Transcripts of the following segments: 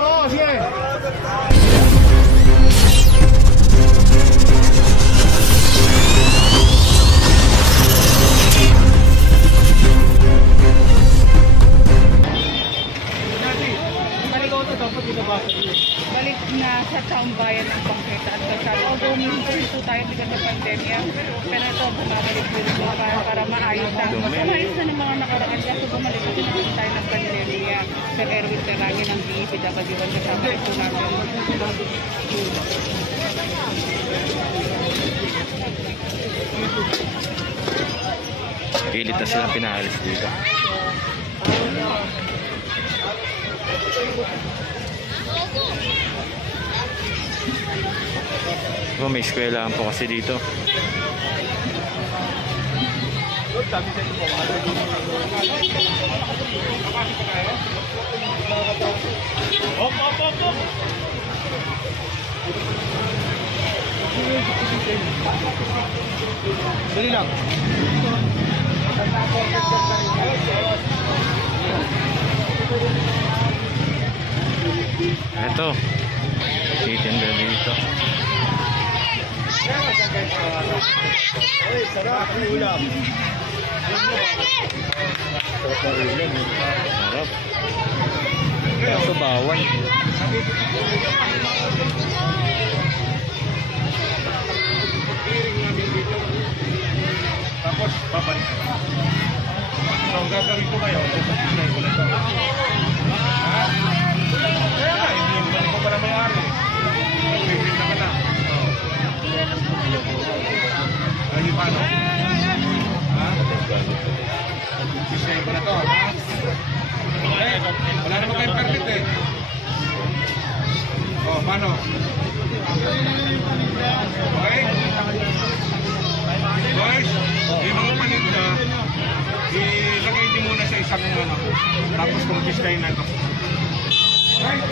Oh, sige. Balik na sa taong bayan ng Pangketa at Kasal. Although minsan ito tayo bigat ng pandemya, pero ito bumabalik din ito para maayos na. Maayos na ng mga nakaraan kasi bumalik din naman tayo ng pandemya. Sir Erwin Terangin ng DPWH kasama ito namin. Pilit na silang pinaalis dito. Oh, may eskwelahan po kasi dito. Dali lang. Ito, titinda dito. Sarap ang ulam. Sarap. Ito bawang. Tapos, babalik. So, ang gagawin ko kayo, ipag-isay ko na ito. Ha? Kaya nga, hindi ko para may-ari. Bibig na ka na. Ay, paano? Ha? Isay ko na to, ha? Eh, wala naman kayong permit eh. O, paano? Okay? Guys, yung mga paninda, ilagay din muna sa isang ano, tapos confiscate na ito. Right?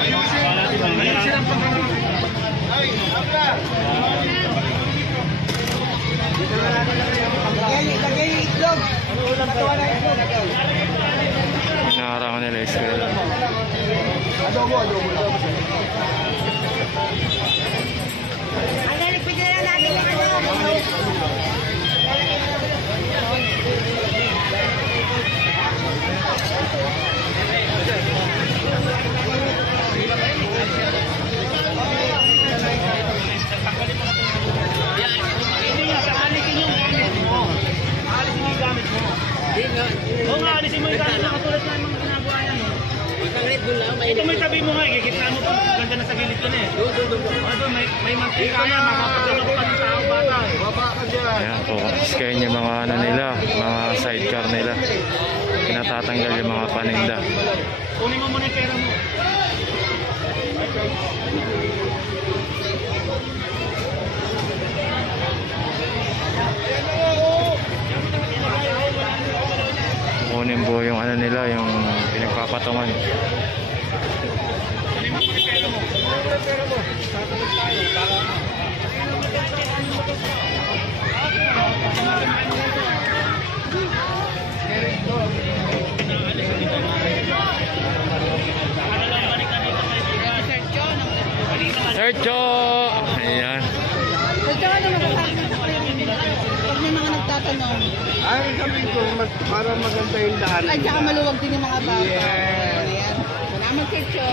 Ayusin ang pagkakaroon. Ay, abla! Lagay yung itlog. Ano ulam katawa na itlog? Inaharangan nila eskwela. Adobo. Alisin mo yung gamit mo katulad na mga ginagawa yan. Ito may tabi mo nga, ikikita mo pa. Ganda na sa gilid ko na eh. Doon, may mantika yan, makapagdalo ko pa ng tao bata. Baba ka dyan. Ayan po, scan yung mga ano nila, mga sidecar nila. Pinatatanggal yung mga paninda. Kunin mo muna yung pera mo. Kunin po yung ano nila, yung pinagpapatungan. Sergio! Ayan. Ito ano magkakaroon sa kayo pag may mga nagtatanong. Ay, sabi ko, para maganda yung daan. Ay, tsaka maluwag din yung mga bata. Yes. Ayan. Salamat, Sergio.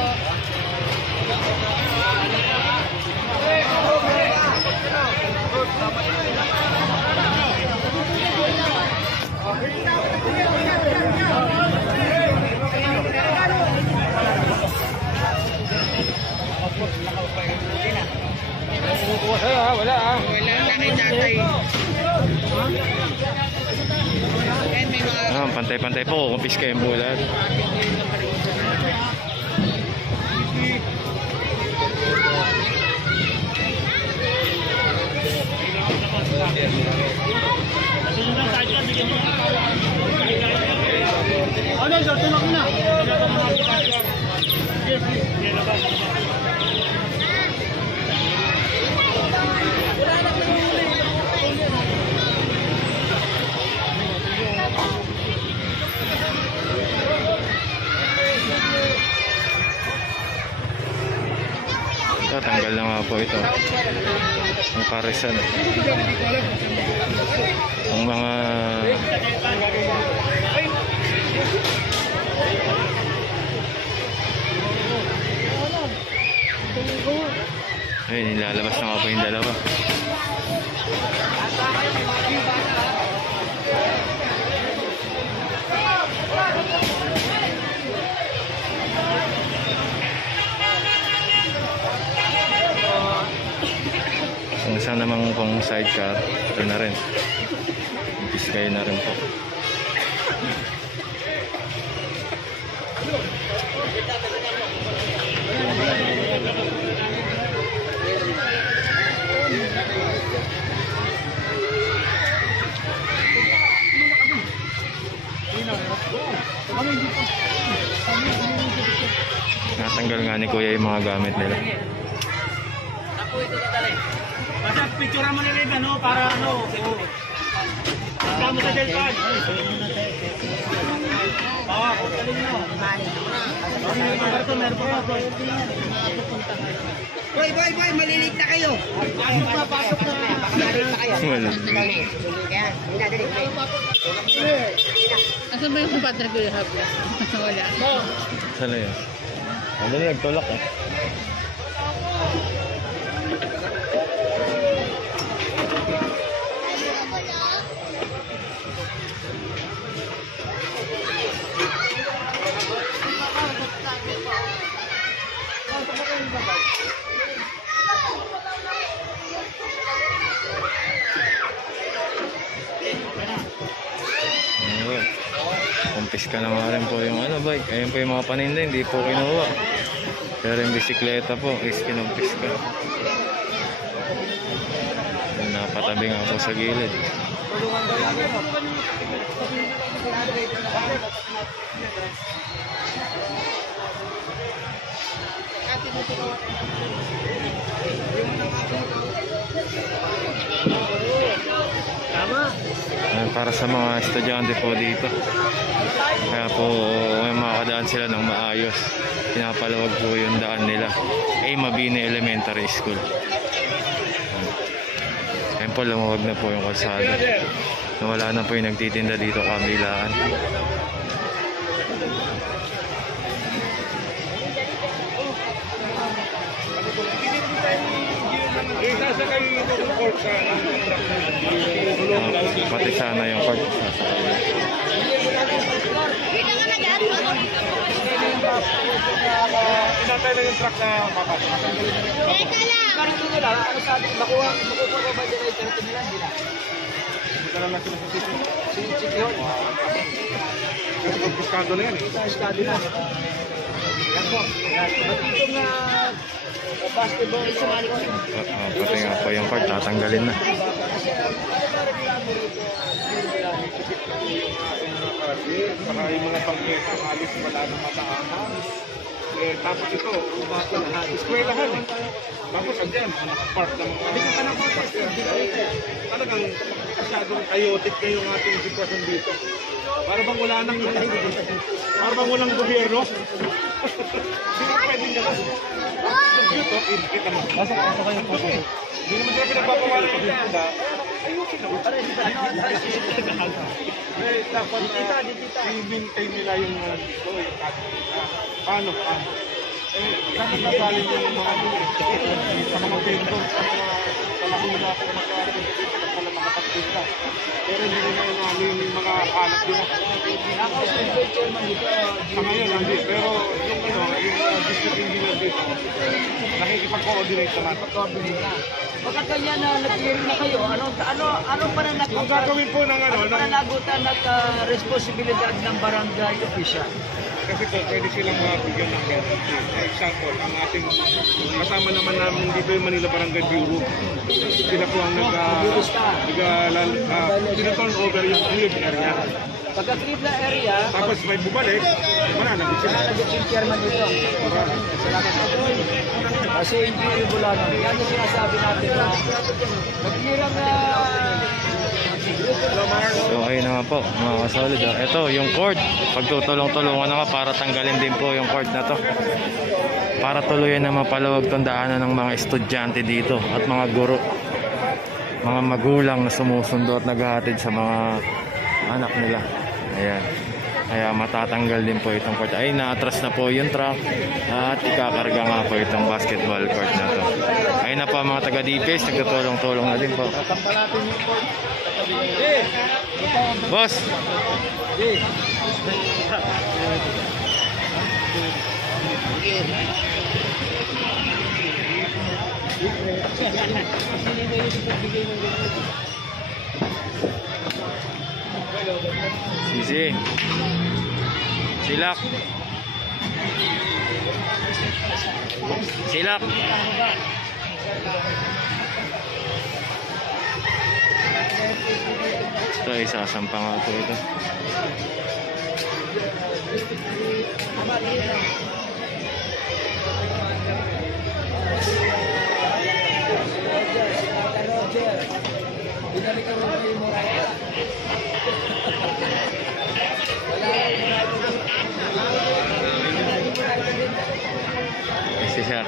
Wala ah. Wala na kay tatay. Ayan, may mga... Pantay-pantay po, kumpiska yung bulat. Ano, sir, tulak mo na. Parisan. Ang mga ayun, nilalabas na nga po yung dalawa. Kung isa namang pong sidecar, ito na rin. Biskay na rin po. Natanggal nga ni Kuya yung mga gamit nila. Basta picture mo na rin, ano, para ano. Kasama sa Delpan. Oo, kutalin mo. Boy, malilit na kayo. Papasok na. Malilit na kayo. Wala. Kaya, minadali kayo. Asan ba yung kumpadre ko yung habla? Wala. Saan na yun? Ano na nagtulak eh? Ayun. Kumpiska na nga rin po yung ano bike. Ayun po yung mga paninda, hindi po kinuha. Pero yung bisikleta po is kinumpiska. Napatabi nga po sa gilid. Ayun, para sa mga estudyante po dito. Kaya po may makakadaan sila ng maayos. Pinapalawag po yung daan nila. Mabini Elementary School. Ayun po, lumawag na po yung kalsada. Nawala na po yung nagtitinda dito kabilaan. Sasakay ito sa court sa Pati sana yung court. Inatay lang yung truck na papasok. Dala lang sila sa city. Kasi kumpiskado na yan eh. Pati nga po yung court, tatanggalin na. Saka yung mga pangketa, halos wala na mataahan. Tapos ito, eskwelahan eh. Tapos andyan, park ng mga talagang masyadong chaotic kayo ng ating sitwasyon dito. Para bang wala nang para bang walang gobyerno? Hindi na pwede nyo lang. Dito, kita mo. Pasok kayo po. Hindi naman sila pinagpapawala ng tanda. Ayusin na. Dapat i-maintain nila yung dito. Paano? Dapat nabalin yung mga sa mga vendor, sa mga pala makapagpunta. Pero hindi na yung mga anak nila. Sa ngayon, hindi. Pero yung district engineer dito, nakikipag-coordinate naman. Pagka kanya na nag-clearing na kayo, ano pa na Ang gagawin po ng ano pa na nagutan at responsibilidad ng barangay official? kasi po, pwede silang mabigyan ng penalty. For example, ang ating kasama naman namin dito yung Manila Barangay Bureau. Sila po ang nag-turn over yung cleared area. Pagka-clear na area, Tapos may bumalik, mananabit sila. nag-clear chairman dito. Salamat po. Kasi hindi regular. Yan yung sinasabi natin na nag-clear ang So ayun na nga po mga kasolid. Ito yung court. Pagtutulong-tulungan na nga para tanggalin din po yung court na to. Para tuluyan na mapalawag tong daanan ng mga estudyante dito at mga guro. mga magulang na sumusundo at naghahatid sa mga anak nila. Ayan. Kaya matatanggal din po itong court. Ay, naatras na po yung truck at ikakarga nga po itong basketball court na to. Ayun na po mga taga-DPS, nagtutulong-tulong na din po. Boss! Sisi. Silak. Silak. Ito, isasampa nga po ito. Si Sir.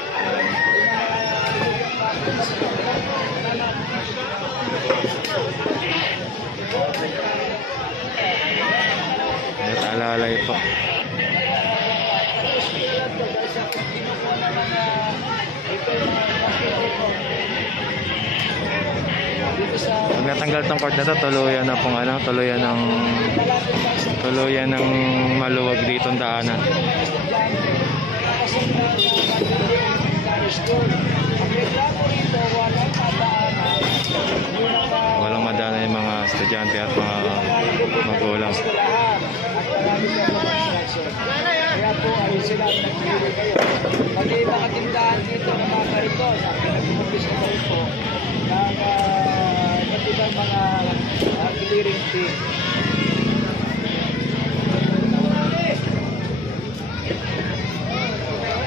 At alalay po. Pag natanggal tong court na to, tuluyan na pong ano, tuluyan ng maluwag ditong daanan. Walang madana yung mga estudyante at mga magulang. Kaya po ay sila ang nagbibigay kayo. Pati mga tindahan dito na mga karito, na pinag-umpisa ko rin po ng iba't ibang mga clearing team.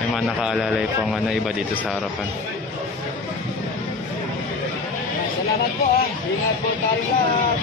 May mga nakaalalay po nga na iba dito sa harapan. Salamat po ha. Ingat po tayo lahat.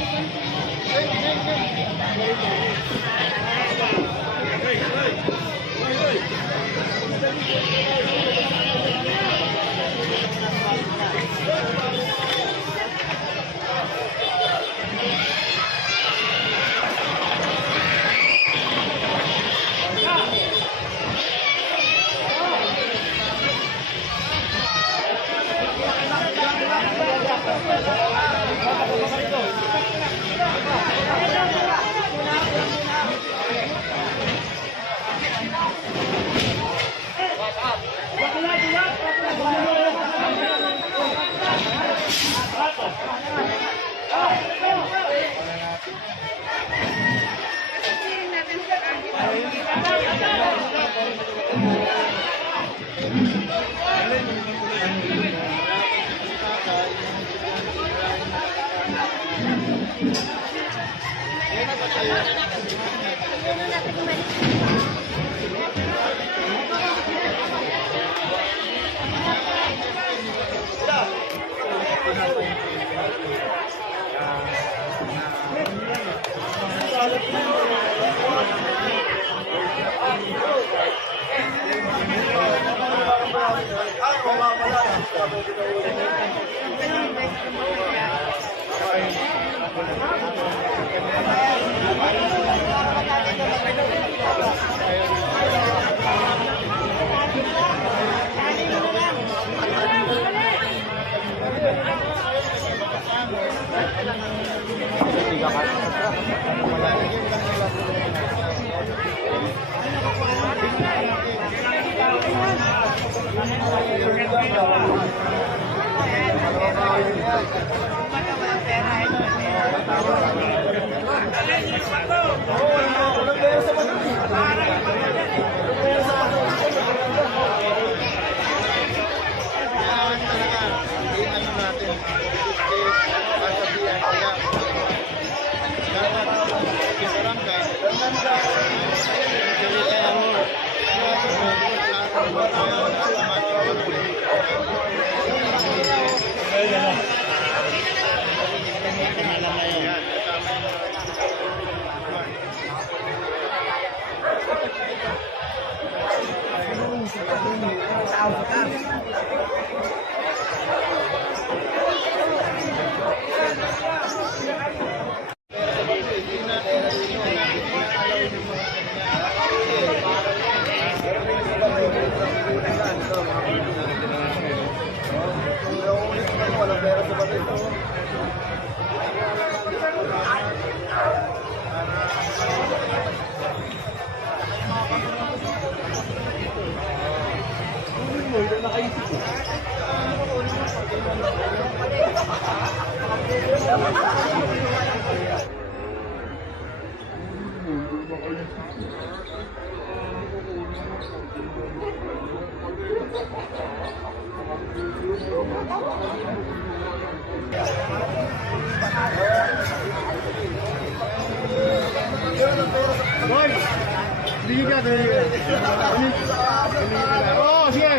Oh, sige.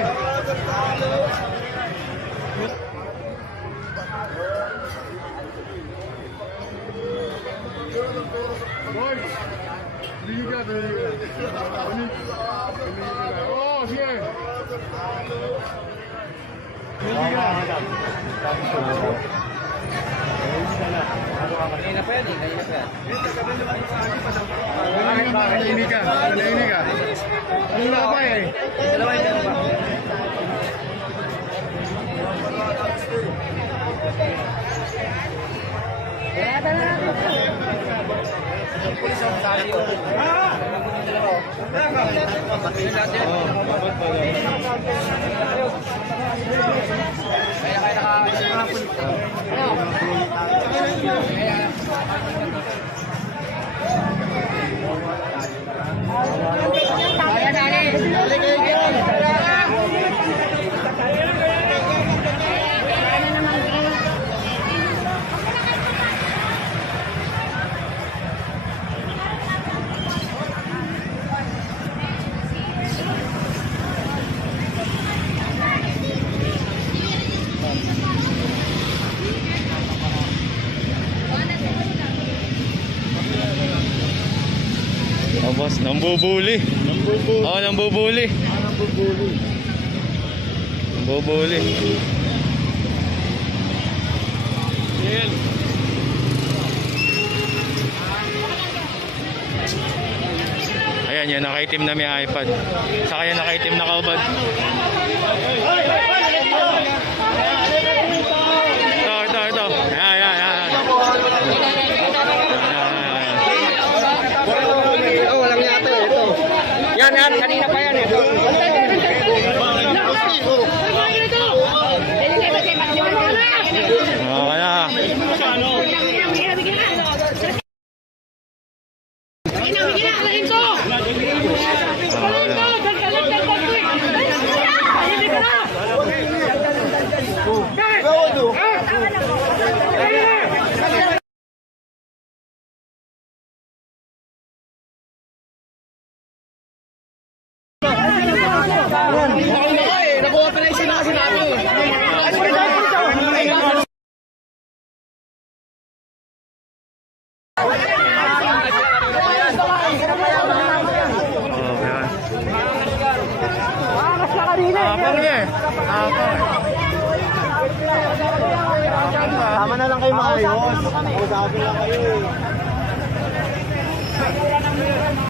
Oh, sige. Kanina pa yan eh, kanina pa yan. Ini ka. Ano na ba eh? Dalawa yung dalawa. Oh, boss, nambubuli. Oh, nambubuli. Nambubuli. Ayan, yun, nakaitim na may iPad. Saka yan, nakaitim na kaubad. Ito. Ayan. Oh, walang yata eh, ito. Yan, kanina pa yan eh. Oh, kaya. Nakuha pa na yung sinabi. Tama na lang kayo maayos. Sabi lang kayo eh.